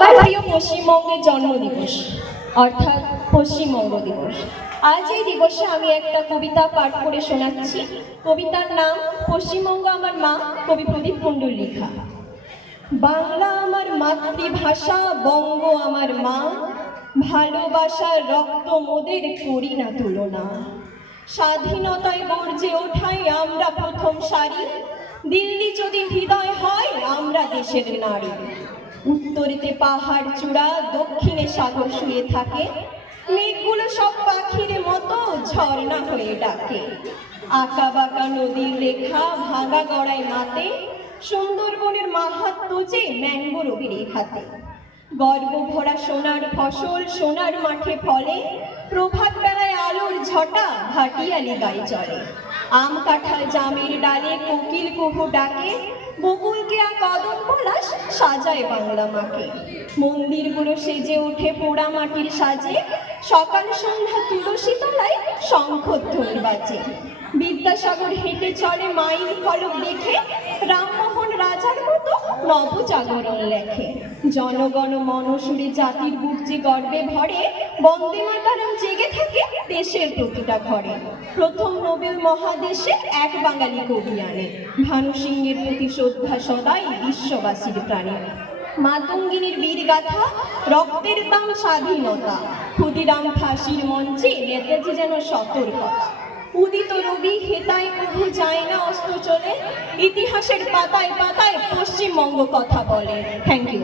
আমার প্রিয় পশ্চিমবঙ্গের জন্মদিবস অর্থাৎ পশ্চিমবঙ্গ দিবস। আজ এই দিবসে আমি একটা কবিতা পাঠ করে শোনাচ্ছি। কবিতার নাম পশ্চিমবঙ্গ আমার মা, কবি প্রদীপ কুণ্ডুর লেখা। বাংলা আমার মাতৃভাষা, বঙ্গ আমার মা, ভালোবাসার রক্ত মোদের করি না তুলনা। স্বাধীনতায় গর্জে ওঠাই আমরা প্রথম সারি, দিল্লি যদি হৃদয় হয় আমরা দেশের নারী। উত্তরেতে পাহাড় চূড়া, দক্ষিণে সাগর শুয়ে থাকে, মেঘগুলো সব পাখির মতো ঝর্ণা হয়ে ডাকে। আঁকা বাঁকা নদীর রেখা ভাঙা গড়ায় মাতে, সুন্দরবনের মাহাত্ম্য যে ম্যাঙ্গোরবির হাতে। গর্ব ভরা সোনার ফসল সোনার মাঠে ফলে, প্রভাত বেলায় আলোর ঝটা ভাটিয়ালি গায়ে চলে। আম কাঁঠাল জামের ডালে কোকিল কুহু ডাকে, বকুলকে কদম পলাশ সাজায় বাংলা মাকে। মন্দিরগুলো সেজে ওঠে পোড়া মাটির সাজে, সকাল সন্ধ্যা তুলসী তলায় শঙ্খধ্বনি বাজে। বিদ্যাসাগর হেঁটে চলে মাইল ফলক দেখে, রামমোহন রাজার মতো নবজাগরণ লেখে। জনগণ মনসুরে জাতির বুক যে গর্বে ভরে, বন্দে মাতরম জেগে থাকে দেশের প্রতিটা ঘরে। প্রথম নোবেল মহাদেশে এক বাঙালি কবি আনে, ভানু সিংহের প্রতি শ্রদ্ধা সদাই বিশ্ববাসীর প্রাণে। মাতঙ্গিনীর বীর গাথা, রক্তের দাম স্বাধীনতা, ক্ষুদিরাম ফাঁসির মঞ্চে নেতাজি যেন সতর্কতা। উদিত রবি হেতায় কবু যায় না অস্ত্র চলে, ইতিহাসের পাতায় পাতায় পশ্চিমবঙ্গ কথা বলে। Thank you.